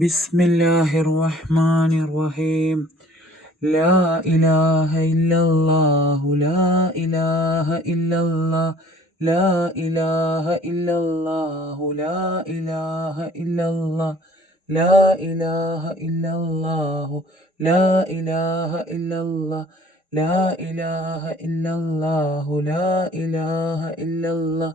بسم الله الرحمن الرحيم لا إله إلا الله لا إله إلا الله لا إله إلا الله لا إله إلا الله لا إله إلا الله لا إله إلا الله لا إله إلا الله لا إله إلا الله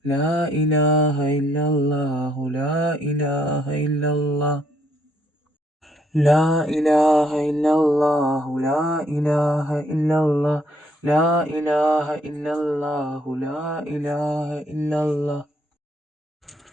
لا إله إلا الله لا إله إلا الله لا إله إلا الله لا إله إلا الله لا إله إلا الله لا إله إلا الله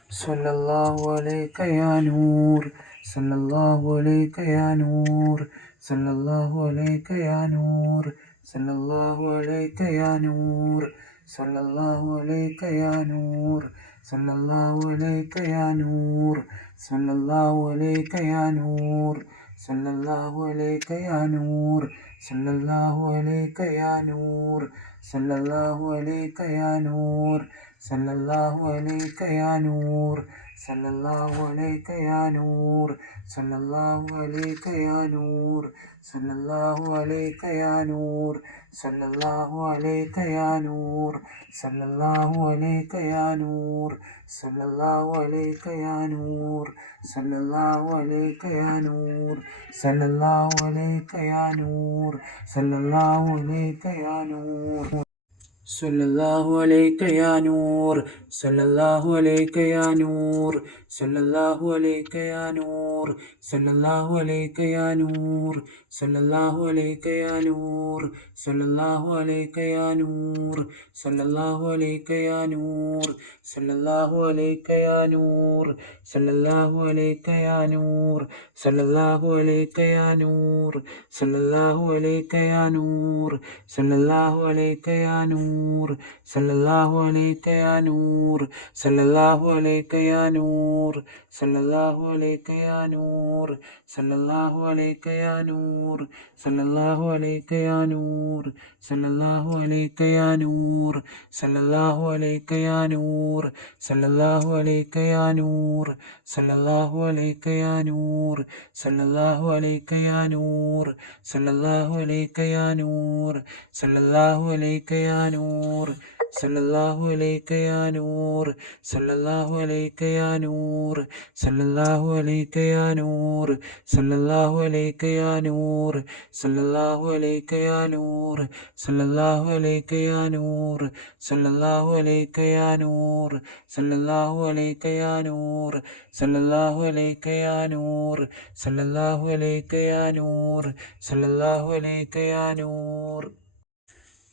صلى إلا الله. الله عليك يا نور صلى الله عليك يا نور صلى الله عليك يا نور صلى الله عليك يا نور صلى الله عليك يا نور صلى الله عليك يا نور صلى الله عليك يا نور صلى الله عليك يا نور صلى الله عليك يا نور صلى الله عليك يا نور صلى الله عليك يا نور صلى الله عليك يا نور صلى الله عليك يا نور صلى الله عليك يا نور صلى الله عليك يا نور صلى الله عليك يا نور صلى الله عليك يا نور صلى الله عليك يا نور صلى الله عليك يا نور صلى الله عليك يا نور صلى الله عليك يا نور صلى الله عليك يا نور صلى الله عليك يا نور صلى الله عليك يا نور صلى الله عليك يا نور صلى الله عليك يا نور صلى الله عليك يا نور صلى الله عليك يا نور صلى الله عليك يا نور صلى الله عليك يا نور صلى الله عليك يا نور صلى الله عليك يا نور نور صلى الله عليك يا نور صلى الله عليك يا نور صلى الله عليك يا نور صلى الله عليك يا نور صلى الله عليك يا نور صلى الله عليك يا نور صلى الله عليك يا نور صلى الله عليك يا نور صلى الله عليك يا نور صلى الله عليك يا نور صلى الله عليك يا نور صلى الله عليك يا نور صلى الله عليك يا نور صلى الله عليك يا نور صلى الله عليك يا نور صلى الله عليك يا نور صلى الله عليك يا نور صلى الله عليك يا نور صلى الله عليك يا نور صلى الله عليك يا نور صلى الله عليك يا نور صلى الله عليك يا نور صلى الله عليك يا نور يا نور